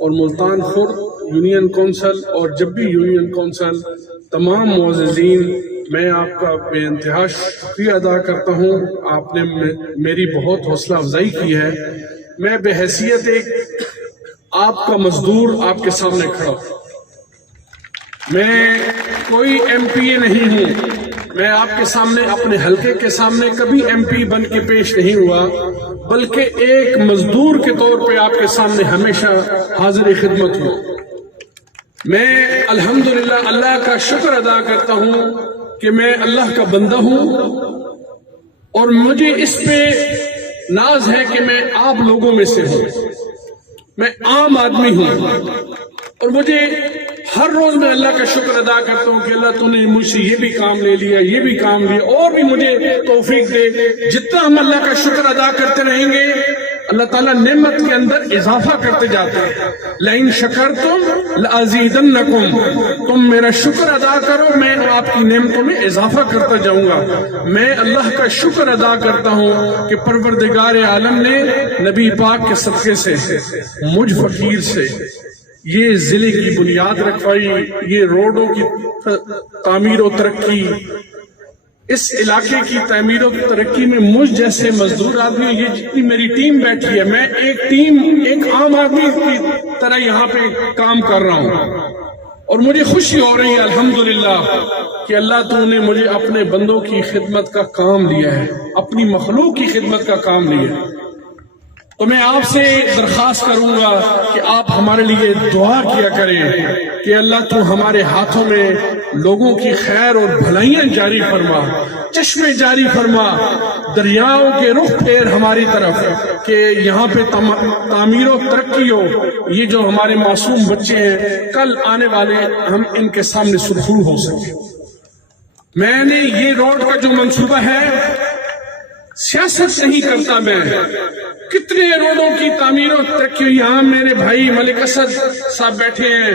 اور ملتان خرد union council اور جبی یونین کونسل تمام معززین، میں آپ کا بے انتہا شکریہ ادا کرتا ہوں. آپ نے میری بہت حوصلہ افزائی کی ہے. میں بحیثیت ایک آپ کا مزدور آپ کے سامنے کھڑا ہوں. میں کوئی ایم پی اے نہیں ہوں. میں آپ کے سامنے اپنے حلقے کے سامنے کبھی ایم پی بن کے پیش نہیں ہوا، بلکہ ایک مزدور کے طور پہ آپ کے سامنے ہمیشہ حاضر خدمت ہوں. میں الحمدللہ اللہ کا شکر ادا کرتا ہوں کہ میں اللہ کا بندہ ہوں، اور مجھے اس پہ ناز ہے کہ میں آپ لوگوں میں سے ہوں. میں عام آدمی ہوں، اور مجھے ہر روز میں اللہ کا شکر ادا کرتا ہوں کہ اللہ تو نے مجھ سے یہ بھی کام لے لیا، یہ بھی کام لیا، اور بھی مجھے توفیق دے. جتنا ہم اللہ کا شکر ادا کرتے رہیں گے، اللہ تعالیٰ نعمت کے اندر اضافہ کرتے جاتے ہیں. لئن شکرتم لازیدنکم، تم میرا شکر ادا کرو، میں آپ کی نعمتوں میں اضافہ کرتا جاؤں گا. میں اللہ کا شکر ادا کرتا ہوں کہ پروردگار عالم نے نبی پاک کے صدقے سے مجھ فقیر سے یہ ضلع کی بنیاد رکھوائی، یہ روڈوں کی تعمیر و ترقی، اس علاقے کی تعمیر و ترقی میں مجھ جیسے مزدور آدمی، یہ جتنی میری ٹیم بیٹھی ہے، میں ایک عام آدمی کی طرح یہاں پہ کام کر رہا ہوں. اور مجھے خوشی ہو رہی ہے الحمدللہ کہ اللہ تو نے مجھے اپنے بندوں کی خدمت کا کام دیا ہے، اپنی مخلوق کی خدمت کا کام لیا ہے. تو میں آپ سے درخواست کروں گا کہ آپ ہمارے لیے دعا کیا کریں کہ اللہ تو ہمارے ہاتھوں میں لوگوں کی خیر اور بھلائیاں جاری فرما، چشمے جاری فرما، دریاؤں کے رخ پھیر ہماری طرف کہ یہاں پہ تعمیر و ترقی ہو. یہ جو ہمارے معصوم بچے ہیں، کل آنے والے ہم ان کے سامنے سرخرو ہو سکیں. میں نے یہ روڈ کا جو منصوبہ ہے، سیاست نہیں کرتا میں. کتنے روڈوں کی تعمیر و ترقی ہوئی. یہاں میرے بھائی ملک اسد صاحب بیٹھے ہیں،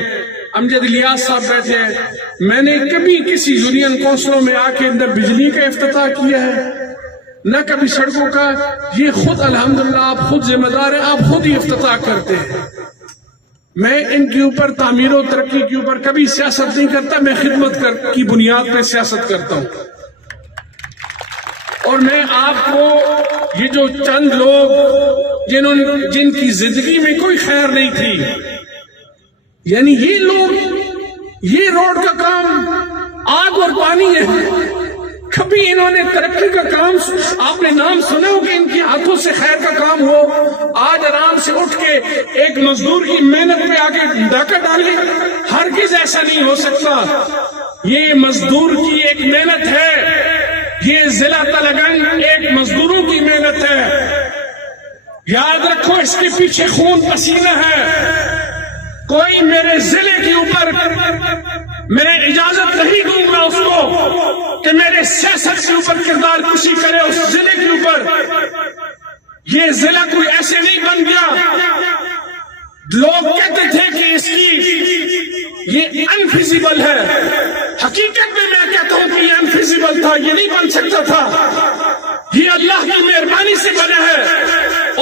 امجد الیاس صاحب بیٹھے ہیں. میں نے کبھی کسی یونین کونسلوں میں آ کے اندر بجلی کا افتتاح کیا ہے، نہ کبھی سڑکوں کا. یہ خود الحمدللہ آپ خود ذمہ دار ہیں، آپ خود ہی افتتاح کرتے ہیں. میں ان کے اوپر تعمیر و ترقی کے اوپر کبھی سیاست نہیں کرتا. میں خدمت کی بنیاد پہ سیاست کرتا ہوں. اور میں آپ کو یہ جو چند لوگ جن کی زندگی میں کوئی خیر نہیں تھی، یعنی یہ لوگ، یہ روڈ کا کام آگ اور پانی ہے. کبھی انہوں نے ترقی کا کام، آپ نے نام سنا ہو کہ ان کے ہاتھوں سے خیر کا کام ہو. آج آرام سے اٹھ کے ایک مزدور کی محنت پہ آگے ڈاکہ ڈالے، ہرگز ایسا نہیں ہو سکتا. یہ مزدور کی ایک محنت ہے، یہ ضلع تلگنگ ایک مزدوروں کی محنت ہے. یاد رکھو اس کے پیچھے خون پسینہ ہے. کوئی میرے ضلع کے اوپر میں اجازت نہیں دوں گا اس کو کہ میرے سیاست کے اوپر کردار کشی کرے اس ضلع کے اوپر. یہ ضلع کوئی ایسے نہیں بن گیا. لوگ کہتے تھے کہ اس کی یہ انفیزیبل ہے. حقیقت میں کہتا ہوں کہ یہ انفیزیبل تھا، یہ نہیں بن سکتا تھا. یہ اللہ کی مہربانی سے بنا ہے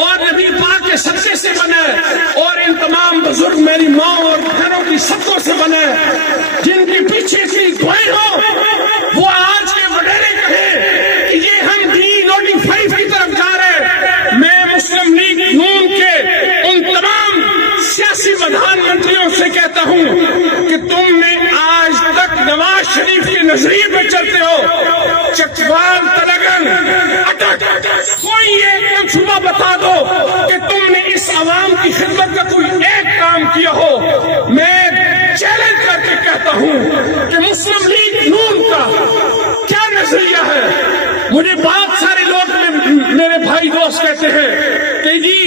اور نبی پاک کے صدقے سے بنا ہے، اور ان تمام بزرگ میری ماں اور بہنوں کی صدقوں سے بنا ہے، جن کے پیچھے اتنی دعائیں ہو. وہ آج کے وڈیرے کہیں کہ یہ ہم D-95 کی طرف جا رہے ہیں. میں مسلم لیگ نون کے ان تمام سیاسی پردھان منتریوں سے کہتا ہوں کہ تم نے آج تک نواز شریف کے نظریے پہ چلتے ہو. چکوال تلگن اٹک کوئی ایک منصوبہ بتا دو کہ تم نے اس عوام کی خدمت کا کوئی ایک کام کیا ہو. میں چیلنج کر کے کہتا ہوں کہ مسلم لیگ نون کا کیا نظریہ ہے. مجھے بہت سارے لوگ میرے بھائی دوست کہتے ہیں کہ جی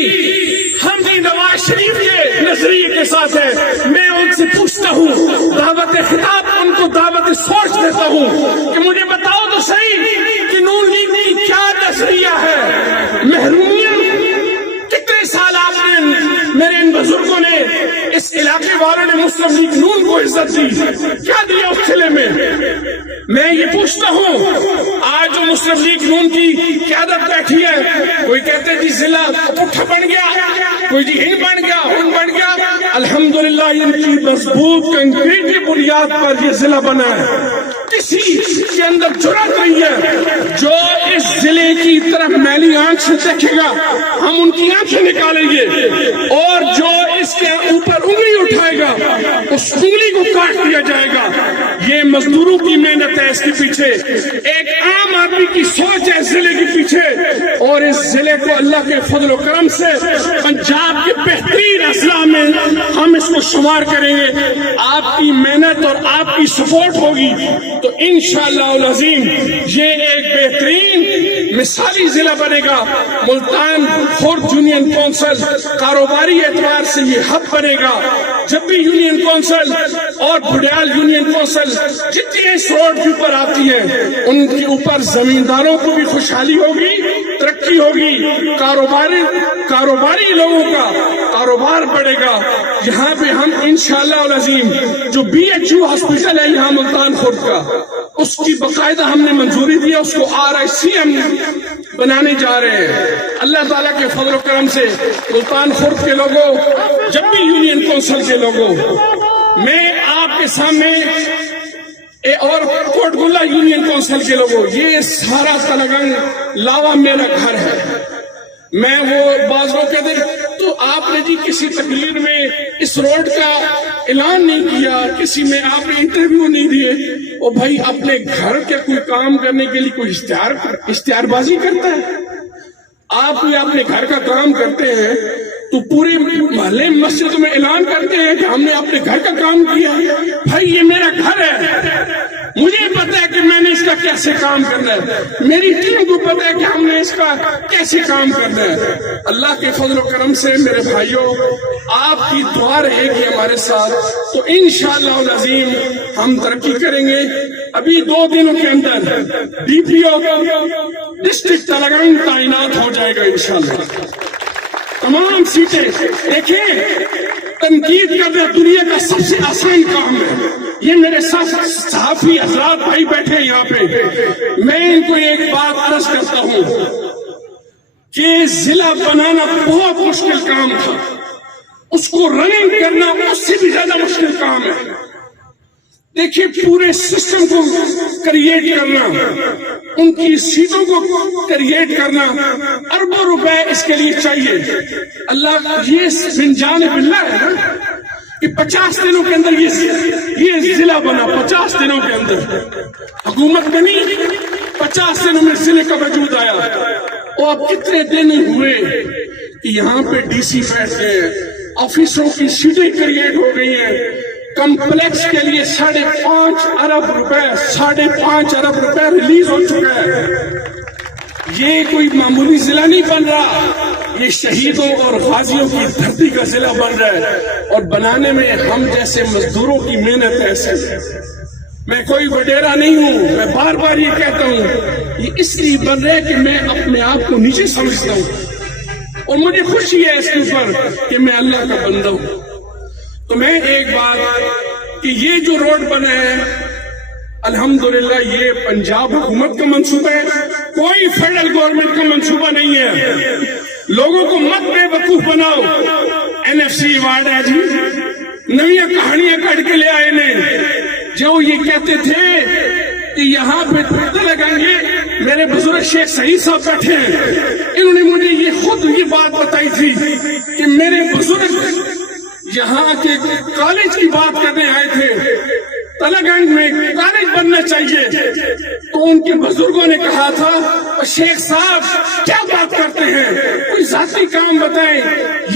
ہم بھی نواز شریف کے نظریے کے ساتھ ہیں. میں ان سے پوچھتا ہوں، دعوت خطاب ان کو دعوت سوچ دیتا ہوں کہ مجھے بتاؤ تو صحیح کہ نون لیگ کی کیا نظریہ ہے. محرومیت کتنے سال آپ نے، میرے ان بزرگوں نے، اس علاقے والوں نے مسلم لیگ نون کو عزت دی، کیا دیا اس ضلع میں؟ میں یہ پوچھتا ہوں آج جو مسلم لیگ نون کی قیادت بیٹھی ہے، کوئی کہتے جی ضلع پٹھا بن گیا، کوئی جی ہند بن گیا، ہن بن گیا. الحمدللہ ان کی مضبوط کنکریٹ کی بنیاد پر یہ ضلع بنا ہے. کسی کے اندر جرأت نہیں ہے جو اس ضلع کی طرف میلی آنکھ سے دیکھے گا ہم ان کی آنکھیں نکالیں گے, اور جو اس کے اوپر انگلی اٹھائے گا اس انگلی کو کاٹ دیا جائے گا. یہ مزدوروں کی محنت ہے اس کے پیچھے, ایک عام آدمی کی سوچ ہے اس ضلع کے پیچھے, اور اس ضلع کو اللہ کے فضل و کرم سے پنجاب کے بہترین اضلاع میں ہم اس کو شمار کریں گے. آپ کی محنت اور آپ کی سپورٹ ہوگی تو انشاءاللہ العظیم یہ ایک بہترین مثالی ضلع بنے گا. ملتان خورد یونین کونسل کاروباری اعتبار سے یہ ہب بنے گا. جب بھی یونین کونسل اور بھڈیال یونین کونسل جتنی اس روڈ کے اوپر آتی ہیں ان کے اوپر زمینداروں کو بھی خوشحالی ہوگی, ترقی ہوگی, کاروباری لوگوں کا کاروبار بڑھے گا. یہاں پہ ہم انشاءاللہ العظیم جو BHU ہاسپٹل ہے یہاں ملتان خورد کا, اس کی باقاعدہ ہم نے منظوری دی ہے, اس کو RIC ہم بنانے جا رہے ہیں. اللہ تعالیٰ کے فضل و کرم سے ملتان خورد کے لوگوں, جب بھی یونین کونسل کے لوگوں, میں آپ کے سامنے اور کوٹ گلہ یونین کونسل کے لوگوں, یہ سارا تلگنگ لاوا میرا گھر ہے. میں وہ بعض لوگ کہتے تو آپ نے جی کسی تقریر میں اس روڈ کا اعلان نہیں کیا, کسی میں آپ نے انٹرویو نہیں دیے. اور بھائی اپنے گھر کے کوئی کام کرنے کے لیے کوئی اشتہار بازی کرتا ہے؟ آپ بھی اپنے گھر کا کام کرتے ہیں تو پورے محلے مسجد میں اعلان کرتے ہیں کہ ہم نے اپنے گھر کا کام کیا ہے. بھائی یہ میرا گھر ہے, مجھے پتا ہے کہ میں نے اس کا کیسے کام کرنا ہے, میری ٹیم کو پتا ہے کہ ہم نے اس کا کیسے کام کرنا ہے. اللہ کے فضل و کرم سے میرے بھائیوں آپ کی دعا رہے گی ہمارے ساتھ تو انشاءاللہ العظیم ہم ترقی کریں گے. ابھی 2 دنوں کے اندر DPO ڈسٹرکٹ تلنگانہ تعینات ہو جائے گا انشاءاللہ. تمام سیٹیں دیکھیں, تنقید کرنا دنیا کا سب سے آسان کام ہے. یہ میرے ساتھ صحافی حضرات بھائی بیٹھے ہیں یہاں پہ, میں ان کو ایک بات عرض کرتا ہوں کہ ضلع بنانا بہت مشکل کام تھا, اس کو رننگ کرنا اس سے بھی زیادہ مشکل کام ہے. دیکھیے پورے سسٹم کو کریٹ کرنا, ان کی سیٹوں کو کریٹ کرنا, اربوں روپے اس کے لیے چاہیے. اللہ یہ بن جانب اللہ ہے نا کہ 50 دنوں کے اندر یہ ضلع بنا, 50 دنوں کے اندر حکومت بنی, 50 دنوں میں ضلع کا وجود آیا. اور اب کتنے دن ہوئے کہ یہاں پہ DC بیٹھ گئے, آفیسوں کی سیٹیں کریٹ ہو گئی ہیں, کمپلیکس کے لیے 5.5 ارب روپے ریلیز ہو چکا ہے. یہ کوئی معمولی ضلع نہیں بن رہا, یہ شہیدوں اور غازیوں کی دھرتی کا ضلع بن رہا ہے, اور بنانے میں ہم جیسے مزدوروں کی محنت ہے. میں کوئی وڈیرا نہیں ہوں, میں بار بار یہ کہتا ہوں, یہ اس لیے بن رہا ہے کہ میں اپنے آپ کو نیچے سمجھتا ہوں اور مجھے خوشی ہے اس کے اوپر کہ میں اللہ کا بندہ ہوں. تو میں ایک بات کہ یہ جو روڈ بنا ہے الحمدللہ یہ پنجاب حکومت کا منصوبہ ہے, کوئی فیڈرل گورنمنٹ کا منصوبہ نہیں ہے. لوگوں کو مت بے وقوف بناؤ. NFC ایوارڈ ہے جی, نویاں کہانیاں کٹ کے لے آئے نے, جو یہ کہتے تھے کہ یہاں پہ لگیں گے. میرے بزرگ شیخ سعید صاحب بیٹھے ہیں, انہوں نے مجھے یہ خود یہ بات بتائی تھی کہ میرے بزرگ یہاں کے کالج کی بات کرنے آئے تھے, تلنگانہ میں کالج بننا چاہیے. تو ان کے بزرگوں نے کہا تھا شیخ صاحب کیا بات کرتے ہیں, کوئی ذاتی کام بتائیں.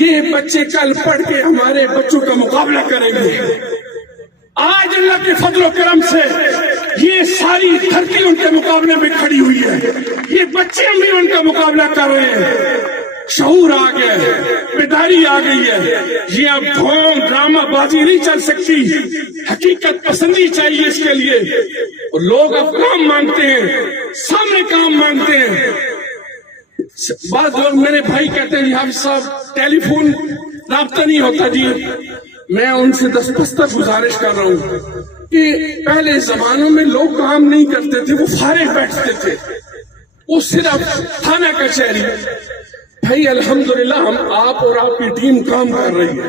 یہ بچے کل پڑھ کے ہمارے بچوں کا مقابلہ کریں گے. آج اللہ کے فضل و کرم سے یہ ساری دھرتی ان کے مقابلے میں کھڑی ہوئی ہے, یہ بچے بھی ان کا مقابلہ کر رہے ہیں. شعور آ گیا ہے, بیداری آ گئی ہے. یہ اب ڈھونگ ڈرامہ بازی نہیں چل سکتی, حقیقت پسندی چاہیے اس کے لیے. اور لوگ اب کام مانگتے ہیں, سامنے کام مانگتے ہیں. بعض لوگ میرے بھائی کہتے ہیں حافظ صاحب ٹیلی فون رابطہ نہیں ہوتا. جی میں ان سے دستبستہ گزارش کر رہا ہوں کہ پہلے زمانوں میں لوگ کام نہیں کرتے تھے, وہ فارغ بیٹھتے تھے, وہ صرف تھانہ کچہری. بھائی الحمدللہ ہم آپ اور آپ کی ٹیم کام کر رہی ہے.